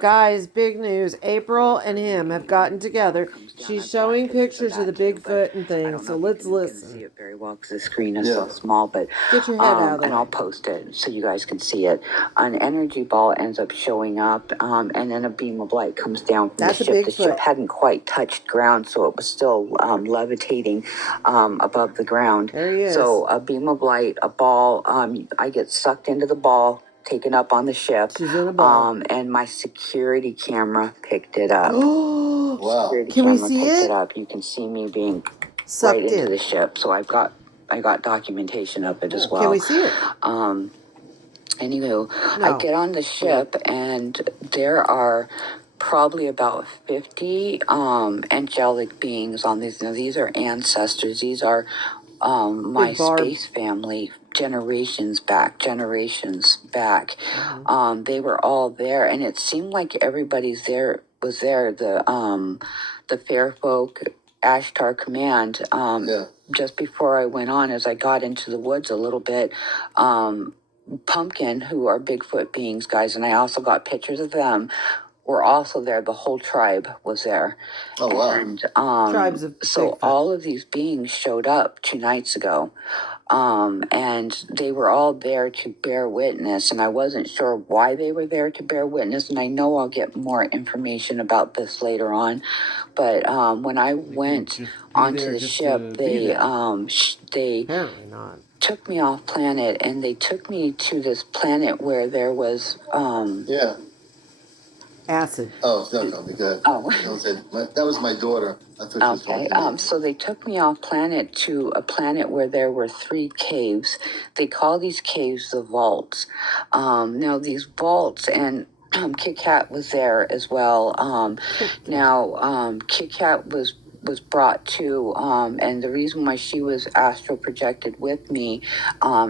Guys, big news. April and him have gotten together. She's showing pictures of the Bigfoot and things, so let's listen. See it very well because the screen is so small, but get your head out of the and way. I'll post it so you guys can see it. An energy ball ends up showing up, and then a beam of light comes down from That's the a ship. The Bigfoot. ship hadn't quite touched ground, so it was still levitating above the ground. There he is. So a beam of light, a ball. I get sucked into the ball, taken up on the ship. She's in a ball. And my security camera picked it up. Wow. Security Can we camera see picked it? up. You can see me being sucked right into in the ship. So I got documentation of it as well. Can we see it? Anywho, No. I get on the ship and there are probably about 50 angelic beings on these. Now, these are ancestors. These are my space family generations back. They were all there, and it seemed like everybody's there was there. The fair folk Ashtar command. Just before I went on, as I got into the woods a little bit, Pumpkin, who are Bigfoot beings, guys, and I also got pictures of them, were also there. The whole tribe was there. Oh, wow. And Tribes of so Bigfoot. all of these beings showed up 2 nights ago. And they were all there to bear witness, and I wasn't sure why they were there to bear witness, and I know I'll get more information about this later on. But when I went onto the ship, they Apparently not. took me off planet, and they took me to this planet where there was acid. Oh, it's not gonna be good. Oh. That was my daughter. I thought she was Okay, so they took me off planet to a planet where there were 3 caves. They call these caves the vaults. Now these vaults, and Kit Kat was there as well. Kit Kat was brought to, and the reason why she was astral projected with me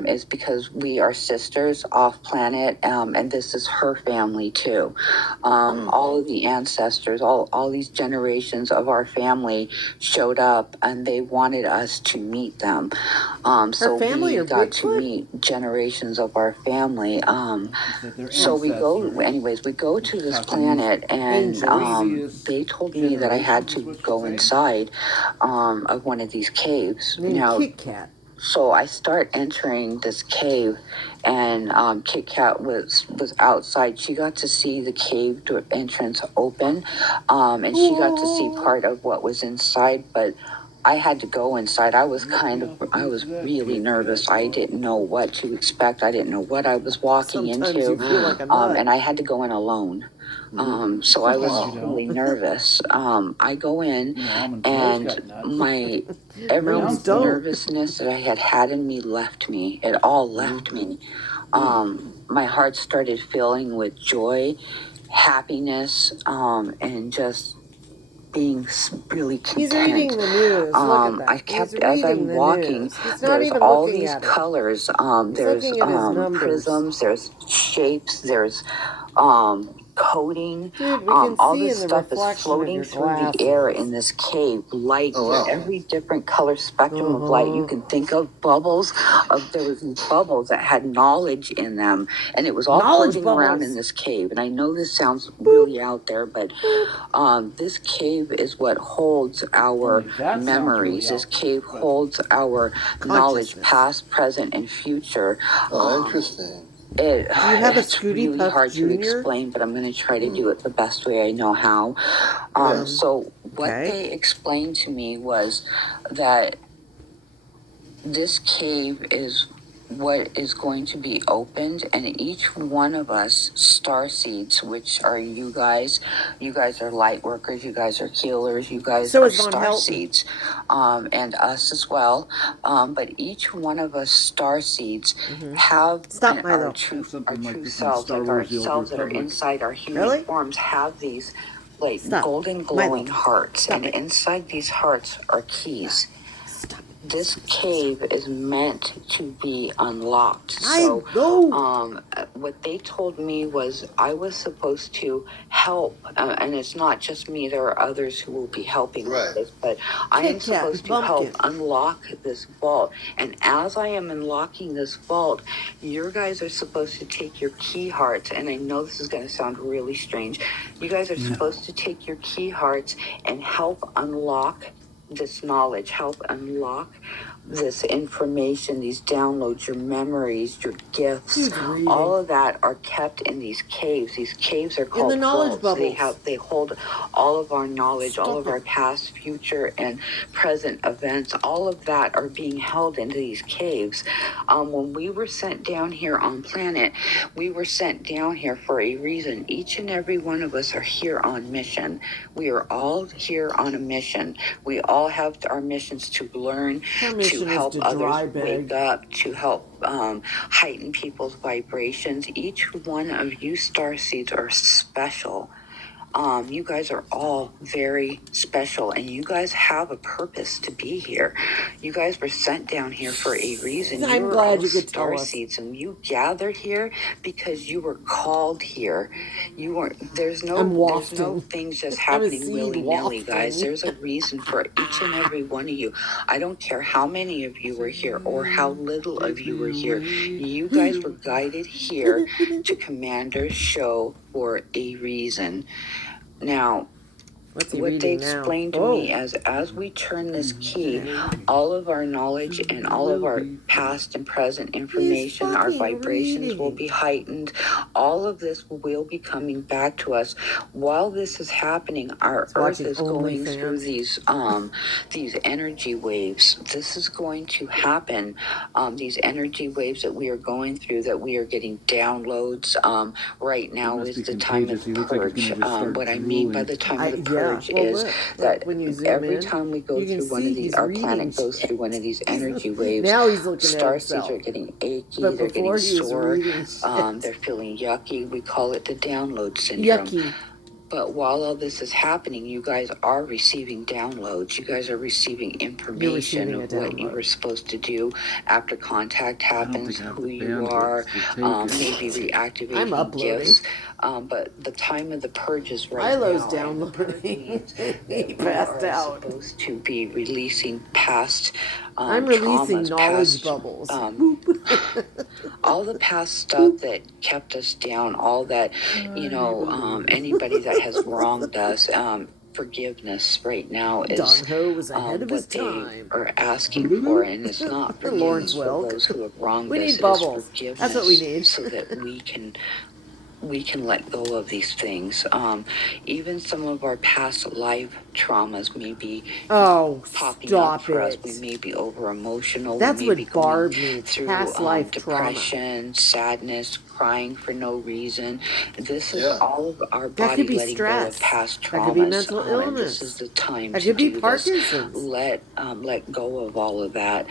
is because we are sisters off planet, and this is her family too. All of the ancestors, all these generations of our family showed up, and they wanted us to meet them. So family we got Bigfoot? to meet generations of our family. So we go, anyways, we go to this planet, and they told me that I had to go inside of one of these caves. Now, Kit Kat. so I start entering this cave, and Kit Kat was outside. She got to see the cave door entrance open, and she got to see part of what was inside, but I had to go inside. I was really nervous. I didn't know what to expect. I didn't know what I was walking Sometimes into. you feel like a nut. And I had to go in alone. So I was really nervous. I go in, and my every nervousness that I had in me left me. It all left me. My heart started filling with joy, happiness, and just being really content. He's reading the news. Look at that. I kept, as I'm walking, there's all these colors. There's prisms, there's shapes, there's coding. Dude, we can all see this in the stuff is floating through the air in this cave. Light, every different color spectrum of light you can think of. Bubbles. There was these bubbles that had knowledge in them, and it was all floating around in this cave. And I know this sounds really out there, but this cave is what holds our memories. This cave holds our knowledge, past, present, and future. Oh, interesting. Do you have a Scooty really Puff hard Jr.? to explain, but I'm going to try to do it the best way I know how. So what they explained to me was that this cave is what is going to be opened, and each one of us star seeds, which are you guys are light workers, you guys are healers, you guys are star seeds, and us as well, but each one of us star seeds have our true selves, like our selves that are inside our human forms, have these like golden glowing hearts, and inside these hearts are keys. this cave is meant to be unlocked. So, what they told me was I was supposed to help, and it's not just me, there are others who will be helping with this, but I am supposed to help unlock this vault. And as I am unlocking this vault, your guys are supposed to take your key hearts, and I know this is going to sound really strange. You guys are supposed to take your key hearts and help unlock this knowledge, help unlock this information, these downloads, your memories, your gifts, all of that are kept in these caves. These caves are called in the knowledge bubbles. They hold all of our knowledge, all of our past, future, and present events. All of that are being held into these caves. When we were sent down here on planet, we were sent down here for a reason. Each and every one of us are here on mission. We are all here on a mission. We all have our missions to learn, to help others wake up, to help heighten people's vibrations. Each one of you starseeds are special. You guys are all very special, and you guys have a purpose to be here. You guys were sent down here for a reason. I'm glad you could tell us. Starseeds, and you gathered here because you were called here. You weren't. There's no things just happening willy-nilly, guys. There's a reason for each and every one of you. I don't care how many of you were here or how little of you were here. You guys were guided here to Commander's show for a reason. Now, what they explained to me as we turn this key, all of our knowledge and all of our past and present information, our vibrations will be heightened. All of this will be coming back to us. While this is happening, our Earth is going through these energy waves. This is going to happen. These energy waves that we are going through, that we are getting downloads. Right now is the time of purge. What I mean by the time of the purge is that when you every time we go through one of these, our planet goes through one of these energy waves. Now he's looking starseeds are getting achy, they're getting sore, they're feeling yucky. We call it the download syndrome. Yucky. But while all this is happening, you guys are receiving downloads. You guys are receiving information of what you were supposed to do after contact happens, who you are, maybe reactivating gifts. But the time of the purge is right now. Milo's downloading. He passed out. Supposed to be releasing past I'm releasing traumas, knowledge bubbles. All the past stuff that kept us down, all that, anybody that has wronged us, forgiveness right now is was ahead of his what they time. are asking for, and it's not forgiveness for those who have wronged us. Need bubbles. It's forgiveness. That's what we need. So that we can let go of these things. Even some of our past life traumas may be popping up for us. We may be over emotional. That's we may what Barb means. Through past life depression, sadness, crying for no reason. This is all of our that body could be letting stress. go of past traumas. That could be mental illness. And this is the time that to could be do Parkinson's. this. Let go of all of that.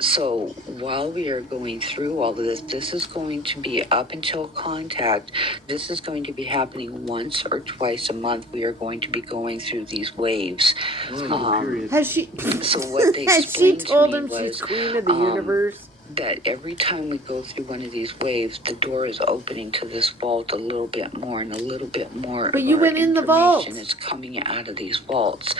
So while we are going through all of this, this is going to be up until contact. This is going to be happening once or twice a month. We are going to be going through these waves. Has she? So what they has she explained told to him me was, she's queen of the universe? That every time we go through one of these waves, the door is opening to this vault a little bit more and a little bit more. But you went in the vault. And it's coming out of these vaults.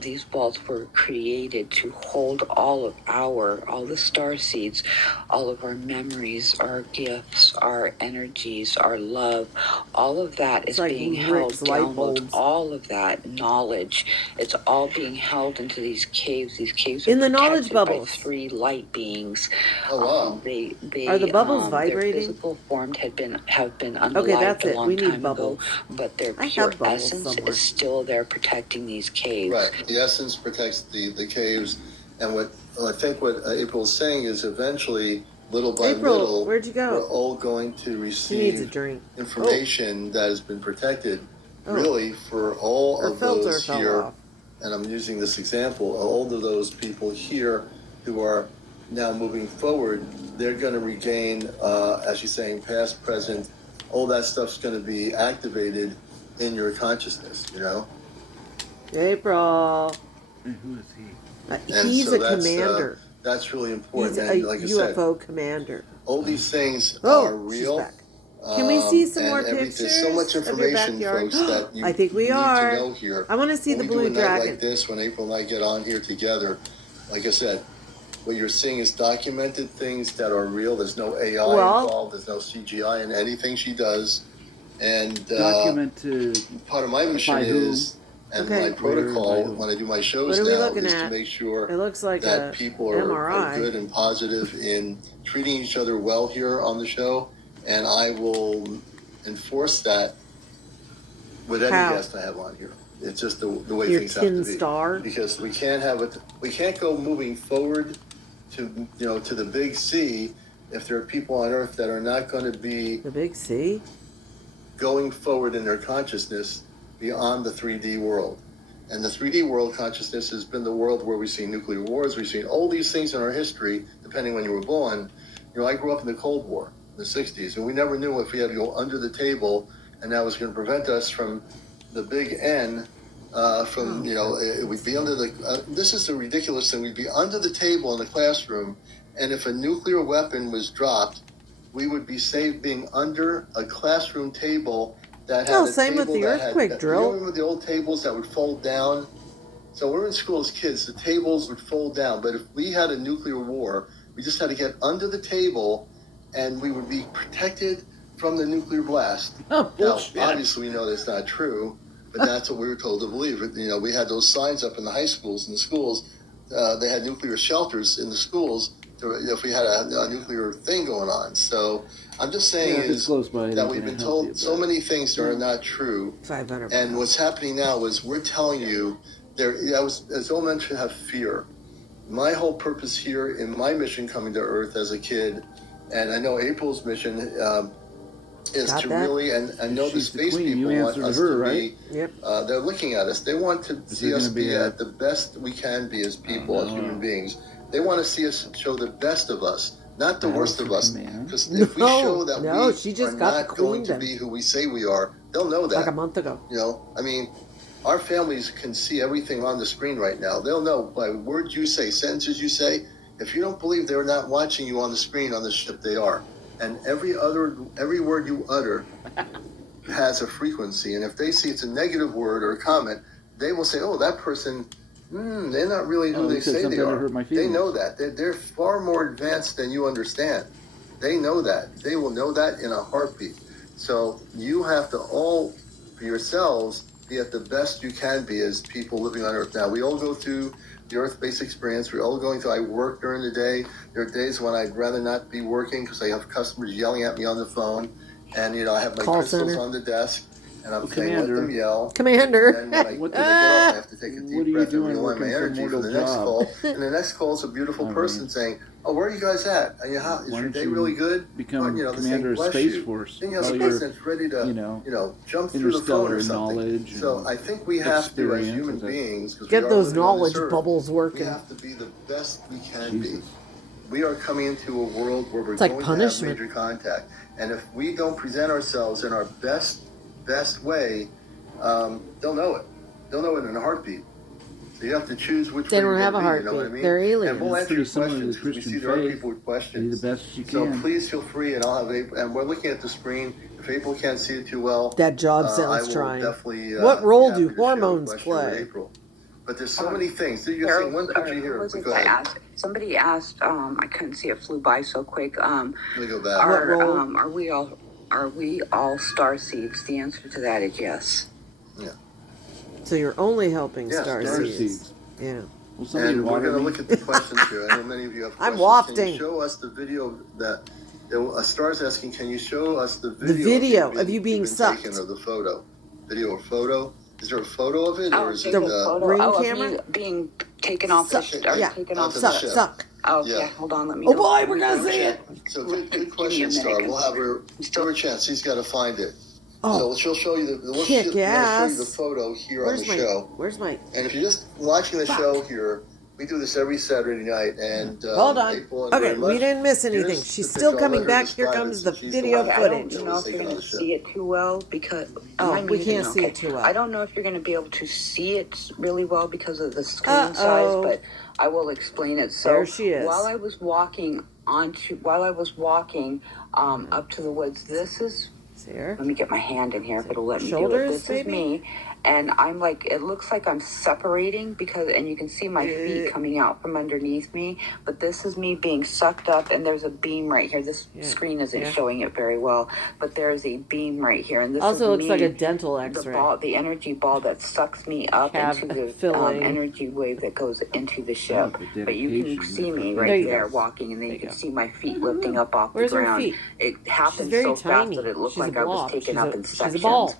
These vaults were created to hold all the star seeds, all of our memories, our gifts, our energies, our love. All of that is being held, downloads, all of that knowledge. It's all being held into these caves. These caves are in the knowledge by bubbles. 3 light beings. They are the bubbles vibrating? Their physical form have been unalived a long time ago, but their pure essence is still there protecting these caves. Right. The essence protects the caves, and what I think what April is saying is eventually, little by little, where'd you go? we're all going to receive information that has been protected, really, for all of those here. And I'm using this example, all of those people here who are now moving forward, they're going to regain, as you're saying, past, present, all that stuff's going to be activated in your consciousness, April. And who is he? And He's so a commander. That's really important. He's and a like I UFO said, commander. all these things Oh, are real. she's back. Can we see some and more pictures There's so much of your information, backyard? folks, that you I think we need are. to know here. I want to see When the we blue do a night dragon. like this, when April and I get on here together, like I said, what you're seeing is documented things that are real. There's no AI involved. There's no CGI in anything she does. And documented. Part of my mission is, and my protocol when I do my shows now, is to make sure it looks like that people are good and positive in treating each other well here on the show. And I will enforce that with any guest I have on here. It's just the way things have to be. Star? Because we can't have it. We can't go moving forward to to the big C if there are people on Earth that are not going to be the big C going forward in their consciousness beyond the 3D world. And the 3D world consciousness has been the world where we've seen nuclear wars. We've seen all these things in our history, depending when you were born. I grew up in the Cold War in the 60s, and we never knew if we had to go under the table, and that was going to prevent us from the big N, we'd be under the, this is the ridiculous thing, we'd be under the table in the classroom, and if a nuclear weapon was dropped, we would be saved being under a classroom table that had same with the earthquake drill. You remember the old tables that would fold down? So when we were in school as kids, the tables would fold down, but if we had a nuclear war, we just had to get under the table, and we would be protected from the nuclear blast. Oh, bullshit. Now, obviously, we know that's not true, but that's what we were told to believe. We had those signs up in the high schools and the schools. They had nuclear shelters in the schools if we had a nuclear thing going on. So I'm just saying that we've been told so many things that are not true. 500. And what's happening now is we're telling you, as Old men should have fear. My whole purpose here in my mission coming to Earth as a kid, and I know April's mission is to really, and I know the space people want us to be, they're looking at us. They want to see us be at the best we can be as people, as human beings. They want to see us show the best of us, not the worst of us. Because if we show that we are not going to be who we say we are, they'll know that. Like a month ago. Our families can see everything on the screen right now. They'll know by words you say, sentences you say. If you don't believe they're not watching you on the screen on the ship, they are. And every word you utter has a frequency. And if they see it's a negative word or a comment, they will say, oh, that person, they're not really who they say they are. They know that. They're far more advanced than you understand. They know that. They will know that in a heartbeat. So you have to all, for yourselves, be at the best you can be as people living on Earth. Now, we all go through the Earth-based experience. We're all going through, I work during the day. There are days when I'd rather not be working because I have customers yelling at me on the phone. And, I have my crystals on the desk. And I'm saying, let them yell. Commander. And then when I get off, I have to take a deep breath and realign my energy for the next call. And the next call is a beautiful person saying, oh, where are you guys at? And is your day really good? Become commander of Space Force. Then you have a person that's ready to, jump through the phone or something. So I think we have to, as human beings, get those knowledge bubbles working. We have to be the best we can be. We are coming into a world where we're going to have major contact. And if we don't present ourselves in our best way, they'll know it. They'll know it in a heartbeat. So you have to choose which way they don't have a heartbeat. You know what I mean? They're aliens. And we'll answer your questions because we see there are people with questions. Be the best you can. So please feel free, and I'll have April. And we're looking at the screen. If April can't see it too well, that job sounds trying. Definitely. What role do hormones play? April. But there's so many things. So you're saying one picture here. Go ahead. Somebody asked. I couldn't see it flew by so quick. Let me go back. Are we all star seeds? The answer to that is yes. Yeah. So you're only helping star seeds. Yeah. And we're going to look at the questions here. I know many of you have questions. I'm wafting. Can you show us the video that Star's asking? Can you show us the video of you being sucked? Taken, or the photo? Video or photo? Is there a photo of it, or is it the ring camera? Of being taken off the ship. Taken off the ship. Suck. Oh, yeah. Hold on, let me. Oh boy, we're gonna see it. So good question, Star. We'll have her. Give her a chance. She's got to find it. So she'll show you show you the photo here on the show. Where's my? And if you're just watching the show here, We do this every Saturday night, and Hold on. April, and Okay, very much. we didn't miss anything. Here's She's the still picture. I'll coming let her back. Here describe it comes the since she's video one I footage. don't know if you're going to see it too well because we can't see it too well. I don't know if you're going to be able to see it really well because of the screen size, but I will explain it. So there she is. While I was walking up to the woods, this is. Let me get my hand in here if it'll let me do it. This is me. And I'm like, it looks like I'm separating and you can see my feet coming out from underneath me, but this is me being sucked up, and there's a beam right here. This screen isn't showing it very well, but there's a beam right here, and this also is looks me, like a dental X-ray. the energy ball that sucks me up into the energy wave that goes into the ship. But you can see me right there walking, and then you can see my feet lifting up off the ground. Her feet? It happened so fast that it looked like I was taken up in sections. She's a ball.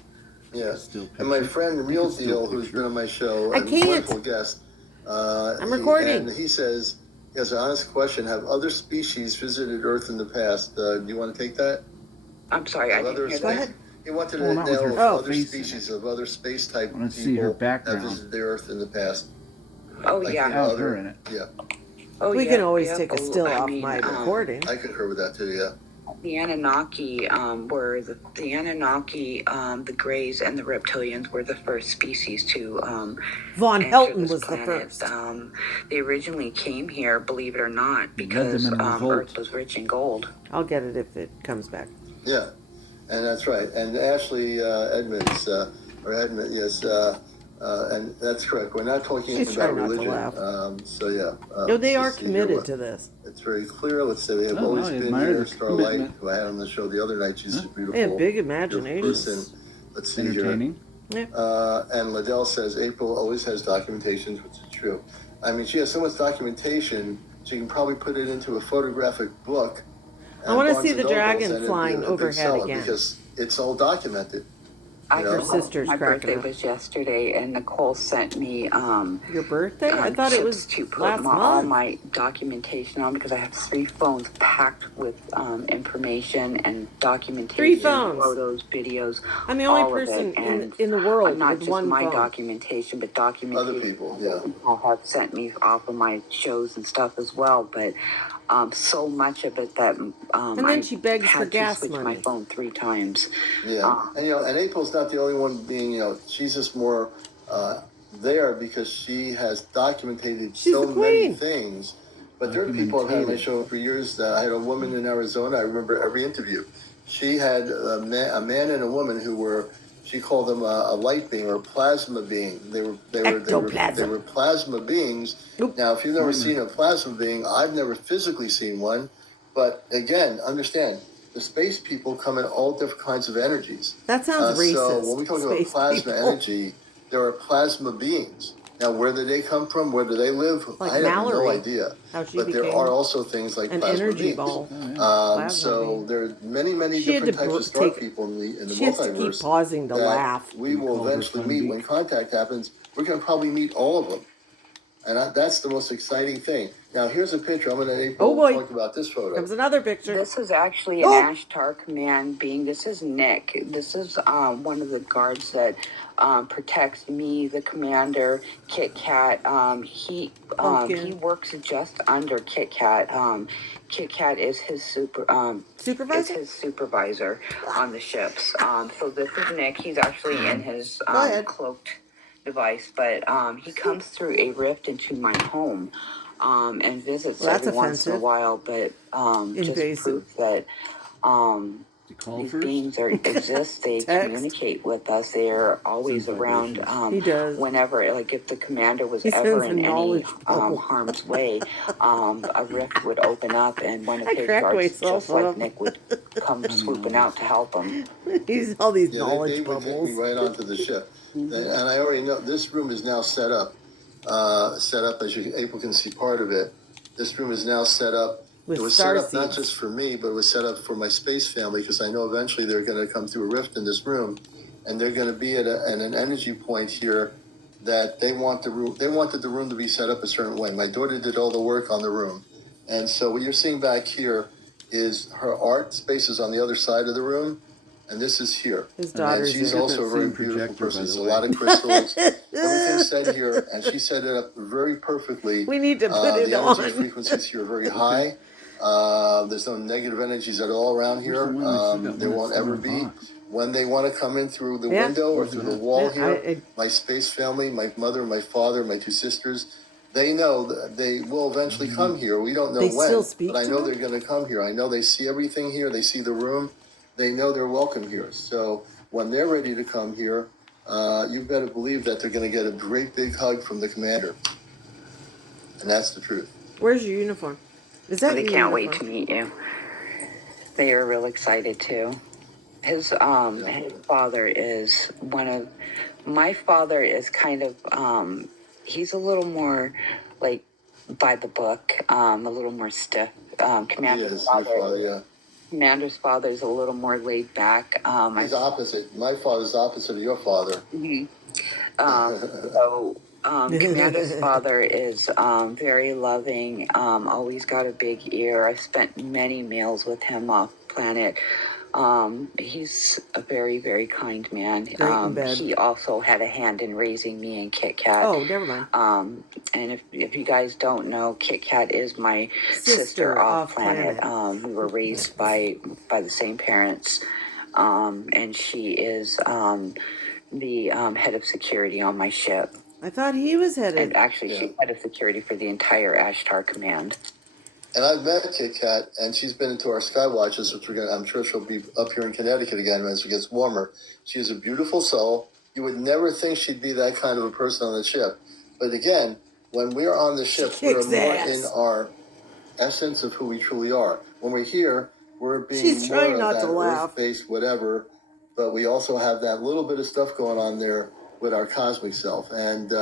Yeah, and my friend Real Deal, who's been on my show, I and can't. wonderful guest, I'm recording. And he says, he has an honest question: have other species visited Earth in the past? Do you want to take that? I'm sorry, I didn't hear that. He wanted to know if other species of other space type people have visited the Earth in the past. Oh, like yeah. Her in it. Yeah. Oh, we can always take a still off my recording. I concur with that too. Yeah. The Anunnaki were the Anunnaki, the Greys, and the Reptilians were the first species to Von Helton was planet. the first. They originally came here, believe it or not, because Earth was rich in gold. I'll get it if it comes back. Yeah, and that's right. And Ashley Edmonds, yes, and that's correct. We're not talking about religion. So yeah. No, they are committed to this. It's very clear. Let's say they have always been here. Starlight, who I had on the show the other night, she's beautiful. They have big imaginations. Let's see Entertaining. here. And Liddell says April always has documentations, which is true. I mean, she has so much documentation, she can probably put it into a photographic book. I want to see the dragon flying overhead again. Because it's all documented. Her sister's my birthday was yesterday, and Nicole sent me your birthday. I thought it was to put last month. All my documentation on because I have 3 phones packed with information and documentation. 3 phones, photos, videos. I'm the only person in the world not with just one my phone. Documentation, but documentation. Other people, yeah, have sent me off of my shows and stuff as well, but. So much of it that and then she begs for gas money. My phone 3 times. Yeah, and and April's not the only one being she's just more there because she has documented so many things. But there are people I've had on my show for years. I had a woman in Arizona. I remember every interview. She had a man and a woman who were. She called them a light being or a plasma being. They were plasma beings. Now, if you've never seen a plasma being, I've never physically seen one. But again, understand the space people come in all different kinds of energies. That sounds racist. So when we talk about plasma energy, there are plasma beings. Now, where do they come from? Where do they live? Like I have no idea. But there are also things like an plasma energy beings. Ball. So there are many different types of star people in the she has multiverse. To keep pausing to laugh. We will eventually meet when contact happens. We're going to probably meet all of them, and that's the most exciting thing. Now, here's a picture. I'm going to talk about this photo. Comes another picture. This is actually an Ashtar command being. This is Nick. This is one of the guards that protects me, the commander, Kit Kat. He works just under Kit Kat. Kit Kat is his supervisor. Is his supervisor on the ships. So this is Nick. He's actually in his cloaked device, but he comes through a rift into my home. And visits every once in a while, but just proof that these beings exist. They communicate with us. They are always around. He does. Whenever, like if the commander was ever in any harm's way, a rift would open up, and one of his guards, just like Nick, would come swooping out to help him. He's all these knowledge bubbles. They would take me right onto the ship, and I already know this room is now set up. As April can see part of it. This room is now set up. It was set up not just for me, but it was set up for my space family because I know eventually they're going to come through a rift in this room, and they're going to be at an energy point here that they want the room. They wanted the room to be set up a certain way. My daughter did all the work on the room, and so what you're seeing back here is her art spaces on the other side of the room. and this is here. His And daughter's she's in it. also a very Same beautiful projector, person. by There's the a way. lot of crystals. Everything's said here, and she set it up very perfectly. We need to put it the on. energy frequencies here are very high. There's no negative energies at all around here. Where's the one I still got There one won't that's ever still in be. the box? When they want to come in through the Yeah. window or Where's through that? the wall Yeah, here, my space family, my mother, my father, my two sisters, they know that they will eventually come here. We don't know They when, still speak but I to know them? they're going to come here. I know they see everything here. They see the room. They know they're welcome here. So when they're ready to come here, you better believe that they're going to get a great big hug from the commander. And that's the truth. Where's your uniform? Is that They your can't uniform? wait to meet you. They are real excited too. His father is my father is kind of he's a little more like by the book, a little more stiff. Commander's Commander's father is a little more laid back. He's opposite. My father's opposite of your father. Commander's father is very loving, always got a big ear. I've spent many meals with him off planet. He's a very, very kind man. Great in bed. He also had a hand in raising me and Kit Kat. Oh, never mind. And if you guys don't know, Kit Kat is my sister off planet. We were raised by the same parents. And she is the head of security on my ship. I thought he was headed. And actually, she's head of security for the entire Ashtar command. And I've met Kit Kat, and she's been into our Skywatches, which I'm sure she'll be up here in Connecticut again as it gets warmer. She is a beautiful soul. You would never think she'd be that kind of a person on the ship. But again, when we're on the ship, we're more in our essence of who we truly are. When we're here, we're being She's more trying of not that to laugh. earth-based whatever, but we also have that little bit of stuff going on there with our cosmic self. And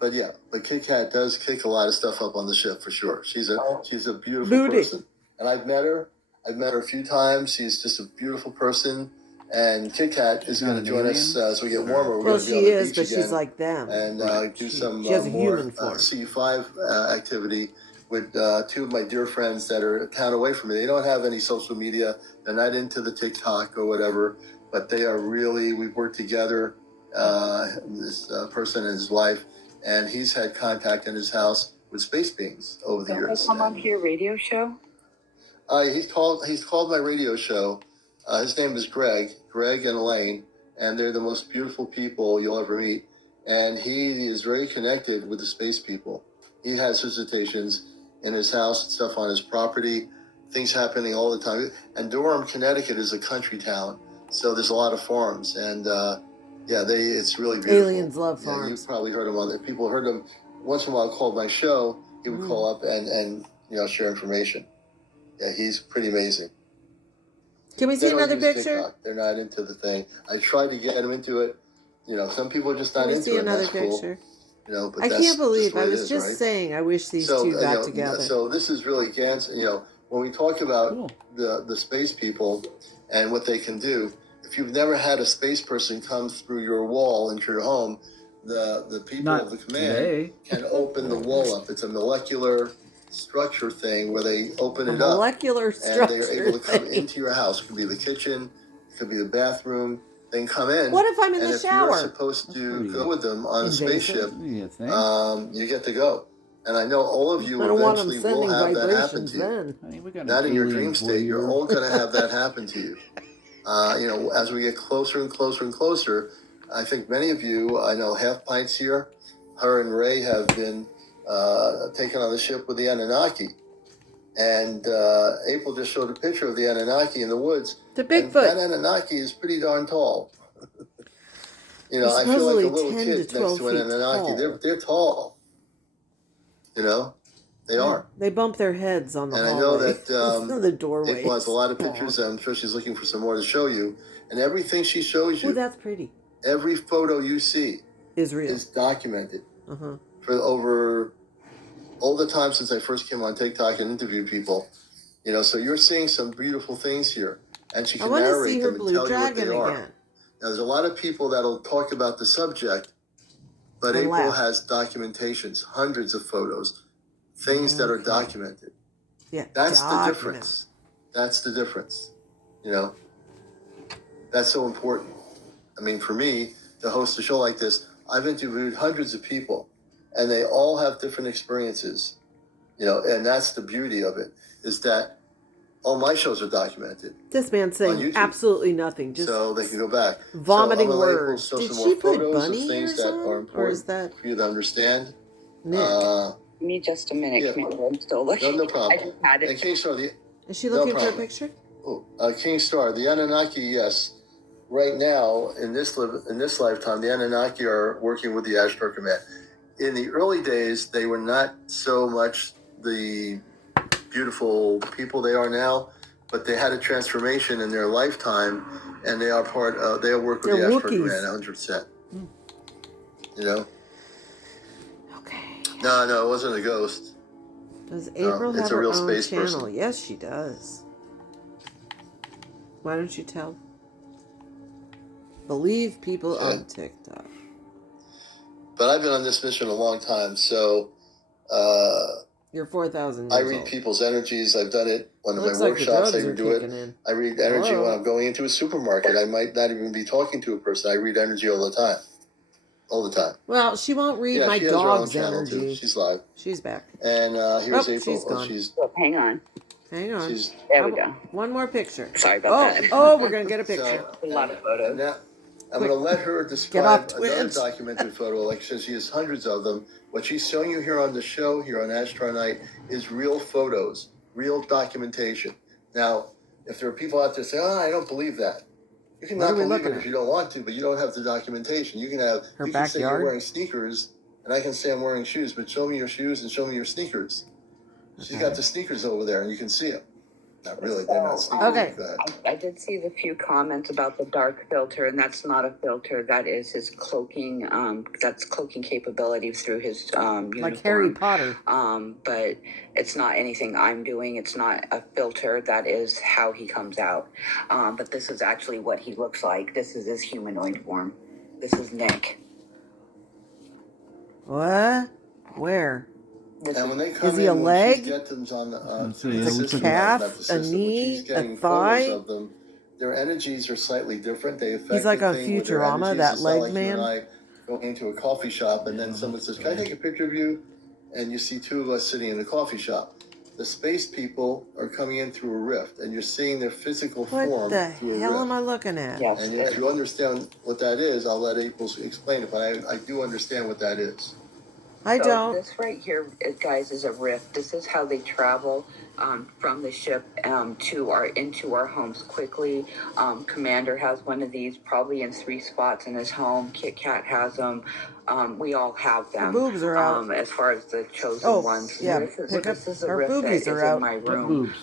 but Kit Kat does kick a lot of stuff up on the ship for sure. She's a beautiful person, and I've met her. I've met her a few times. She's just a beautiful person. And Kit Kat is going to join us as we get warmer. We're Well, going to be she on the is, beach but again she's like them. and do some She has a more human form. C5 activity with two of my dear friends that are a town away from me. They don't have any social media. They're not into the TikTok or whatever, but they are really, we've worked together, this person and his wife, and he's had contact in his house with space beings over the years. Come on to your radio show? He's called my radio show. His name is Greg and Elaine, and they're the most beautiful people you'll ever meet. And he is very connected with the space people. He has visitations in his house and stuff on his property, things happening all the time. And Durham, Connecticut is a country town, so there's a lot of farms. And it's really beautiful. Aliens love farms. You've probably heard him on there. People heard him once in a while. Called my show. He would call up and share information. Yeah, he's pretty amazing. Can we see another picture? TikTok. They're not into the thing. I tried to get them into it. Some people are just not into it. Can we see another picture? Cool. But I can't believe I was just saying I wish these two got together. So this is really Gans. When we talk about the space people and what they can do, if you've never had a space person come through your wall into your home, the people of the command can open the wall up. It's a molecular structure thing where they open it up. Molecular structure. And they're able to come into your house. It could be the kitchen, it could be the bathroom. They can come in. What if I'm in the shower? And if you're supposed to go with them on a spaceship, you get to go. And I know all of you eventually will have that happen to you. Not in your dream state. You're all going to have that happen to you. As we get closer and closer and closer, I think many of you, I know Half Pints here, her and Ray have been taken on the ship with the Anunnaki. And April just showed a picture of the Anunnaki in the woods. The Bigfoot. And that Anunnaki is pretty darn tall. I feel like a little kid next to an Anunnaki. They're tall. They are. They bump their heads on the hallway. And I know that the doorway. April has a lot of pictures. I'm sure she's looking for some more to show you. And everything she shows you. Oh, that's pretty. Every photo you see is real. Is documented. For over all the time since I first came on TikTok and interviewed people. So you're seeing some beautiful things here. And she can narrate them and tell you what they are. Now, there's a lot of people that'll talk about the subject, but April has documentations, hundreds of photos, things that are documented. Yeah, that's the difference. That's the difference. That's so important. I mean, for me, to host a show like this, I've interviewed hundreds of people, and they all have different experiences, and that's the beauty of it, is that all my shows are documented. This man's saying absolutely nothing. Just so they can go back. Vomiting words. Did she put bunny ears on? Or is that for you to understand? Nick? Give me just a minute, yeah. Commander. I'm still looking. No problem. I just had it. And King Star, is she looking for a picture? Oh, King Star, the Anunnaki, yes. Right now, in this lifetime, the Anunnaki are working with the Ashtar Command. In the early days, they were not so much the beautiful people they are now, but they had a transformation in their lifetime, and they are they work with the Ashtar Command 100%. Okay. No, it wasn't a ghost. Does April have it's a her real own space channel? person. Yes, she does. Why don't you tell? Believe people on TikTok. But I've been on this mission a long time, so you're 4,000 years I read old. people's energies. I've done it. One of my Like workshops, I do it. I read energy when I'm going into a supermarket. I might not even be talking to a person. I read energy all the time. All the time. Well, she won't read my dog's energy. Too. She's live. She's back. And here's April. She's gone. Hang on. There we go. One more picture. Sorry about that. Oh, we're going to get a picture. A lot of photos. Now, I'm going to let her describe another Twitch. documented photo. Like she says, she has hundreds of them. What she's showing you here on the show, here on Ashtar Night, is real photos, real documentation. Now, if there are people out there saying, I don't believe that. You can not believe it if you don't want to, but you don't have the documentation. You can have her you backyard. Can say you're wearing sneakers, and I can say I'm wearing shoes, but show me your shoes and show me your sneakers. She's got the sneakers over there, and you can see them. Not really, they're not sneakers. Okay. I did see the few comments about the dark filter, and that's not a filter. That is his cloaking. That's cloaking capability through his uniform. Like Harry Potter. But it's not anything I'm doing. It's not a filter. That is how he comes out. But this is actually what he looks like. This is his humanoid form. This is Nick. What? Where? And when they come is he a leg? Get them on the, it's a calf, a knee, a thigh. Of them, their energies are slightly different. They affect. He's like on Futurama, that leg man. You and I go into a coffee shop, and then someone says, "Can I take a picture of you?" And you see two of us sitting in a coffee shop. The space people are coming in through a rift, and you're seeing their physical form. What the hell am I looking at? Yes, and if you understand what that is, I'll let April explain it. But I do understand what that is. I don't. This right here, guys, is a rift. This is how they travel from the ship into our homes quickly. Commander has one of these, probably in 3 spots in his home. Kit Kat has them. We all have them. Her boobs are out. As far as the chosen ones. Yeah, this is a her rift boobies that are is out. in my room.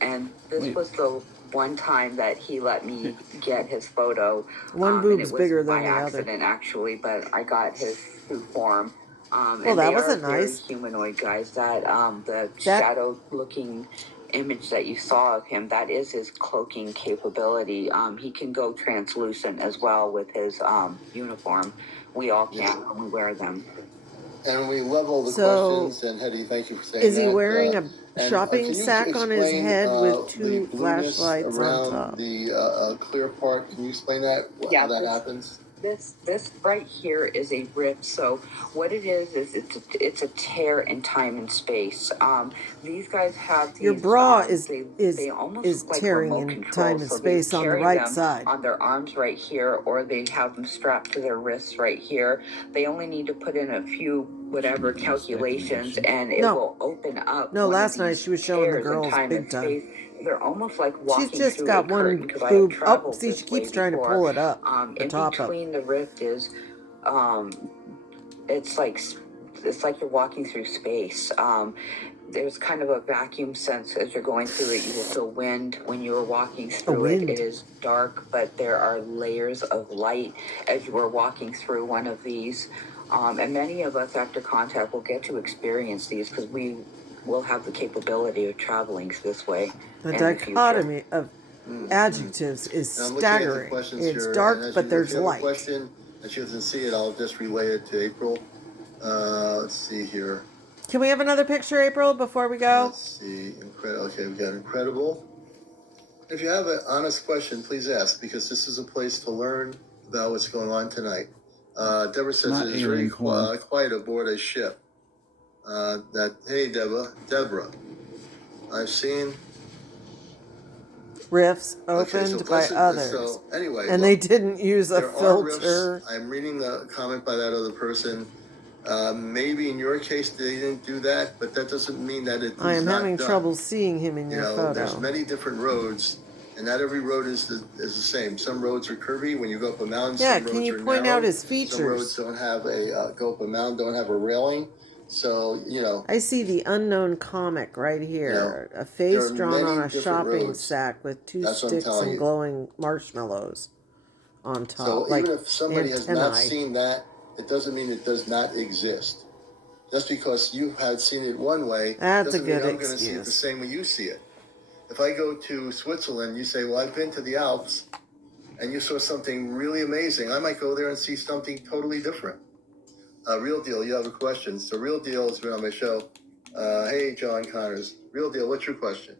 And this was the one time that he let me get his photo. One boob's bigger than the other. By accident, actually, but I got his true form. Well, that wasn't nice. Humanoid guys. The shadow-looking image that you saw of him, that is his cloaking capability. He can go translucent as well with his uniform. We all can when we wear them. And we love all the questions. And Hetty, thank you for saying that. Is he wearing a shopping sack on his head with 2 flashlights on top? The clear part. Can you explain that? How that happens? This right here is a rip. So what it is it's a tear in time and space. These guys have these, your bra they almost like tearing remote in control. time and So space on the right side. On their arms right here, or they have them strapped to their wrists right here. They only need to put in a few whatever calculations, and it will open up. No, last night she was showing the girls big time. They're almost like walking She's just through got a curtain, one 'cause I boob. have Oh, traveled see, this she keeps way trying to before. pull it up. The In top between the rift is, it's like you're walking through space. There's kind of a vacuum sense as you're going through it. You will feel wind when you are walking through it. It is dark, but there are layers of light as you are walking through one of these. And many of us after contact will get to experience these because we will have the capability of traveling this way. The dichotomy of adjectives is staggering. It's dark, but there's light. If you have a question and she doesn't see it, I'll just relay it to April. Let's see here. Can we have another picture, April, before we go? Let's see. Okay, we got incredible. If you have an honest question, please ask, because this is a place to learn about what's going on tonight. Deborah says Not it is very alien corn. quiet aboard a ship. Hey, Deborah, I've seen Rifts opened by others. So anyway, and look, they didn't use a filter. I'm reading the comment by that other person. Maybe in your case they didn't do that, but that doesn't mean that it is not done. I am having trouble seeing him in your photo. There's many different roads, and not every road is the same. Some roads are curvy when you go up a mountain. Yeah, some roads can you are point narrow. out his features? Some roads don't have go up a mountain, don't have a railing. So, I see the unknown comic right here. A face drawn on a shopping sack with two sticks and glowing marshmallows on top. So even if somebody has not seen that, it doesn't mean it does not exist. Just because you had seen it one way, doesn't mean I'm going to see it the same way you see it. If I go to Switzerland, you say, well, I've been to the Alps, and you saw something really amazing. I might go there and see something totally different. Real Deal, you have a question. So Real Deal has been on my show. Hey, John Connors. Real Deal, what's your question?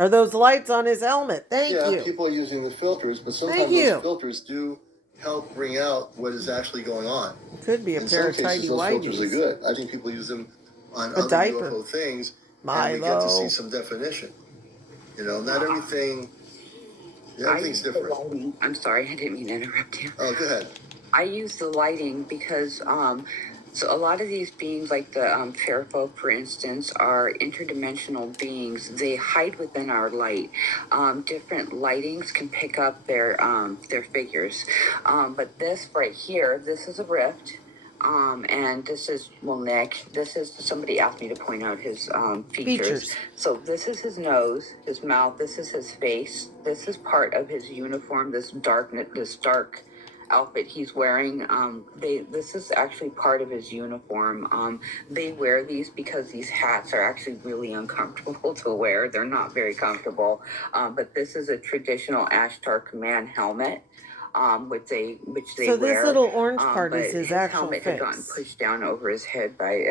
Are those lights on his helmet? Thank you. Yeah, people are using the filters, but sometimes those filters do help bring out what is actually going on. It could be a pair of tidy those whities. Filters are good. I think people use them on other UFO things, and we get to see some definition. Not everything's different. I'm sorry, I didn't mean to interrupt you. Oh, go ahead. I use the lighting because so a lot of these beings, like the fair folk, for instance, are interdimensional beings. They hide within our light. Different lightings can pick up their figures. But this right here, this is a rift. And this is, Nick, this is, somebody asked me to point out his features. So this is his nose, his mouth, this is his face. This is part of his uniform, this dark outfit he's wearing. This is actually part of his uniform. They wear these because these hats are actually really uncomfortable to wear. They're not very comfortable. But this is a traditional Ashtar command helmet. Which they so wear. So this little orange part is his actual helmet face. had gotten pushed down over his head by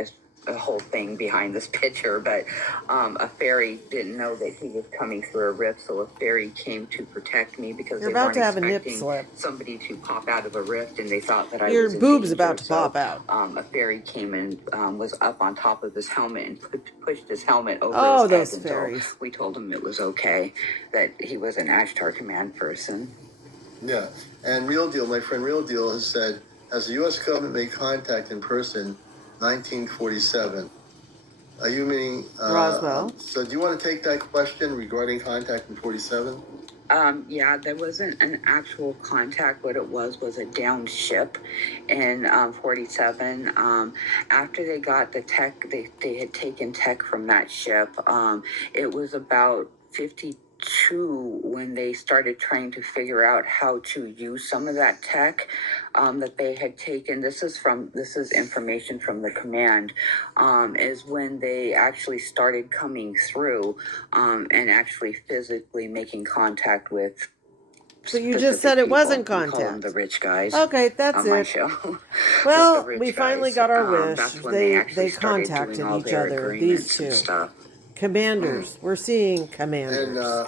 a whole thing behind this picture, but a fairy didn't know that he was coming through a rift, so a fairy came to protect me because they weren't expecting somebody to pop out of a rift, and they thought that I was in danger. Your boob's about to pop out. A fairy came and was up on top of his helmet and pushed his helmet over his head. Those fairies. So we told him it was okay, that he was an Ashtar command person. Yeah, and Real Deal, my friend Real Deal has said, has the U.S. government made contact in person 1947? Are you meaning... Roswell. So do you want to take that question regarding contact in 47? Yeah, there wasn't an actual contact. What it was a downed ship in 47. After they got the tech, they had taken tech from that ship. It was about 52 when they started trying to figure out how to use some of that tech that they had taken. This is information from the command, is when they actually started coming through and actually physically making contact with. So you just said it wasn't contact. We call them the rich guys. Okay, that's on my it. show. Well, we finally got our wish. That's when They contacted each other. These two stuff. commanders. We're seeing commanders. And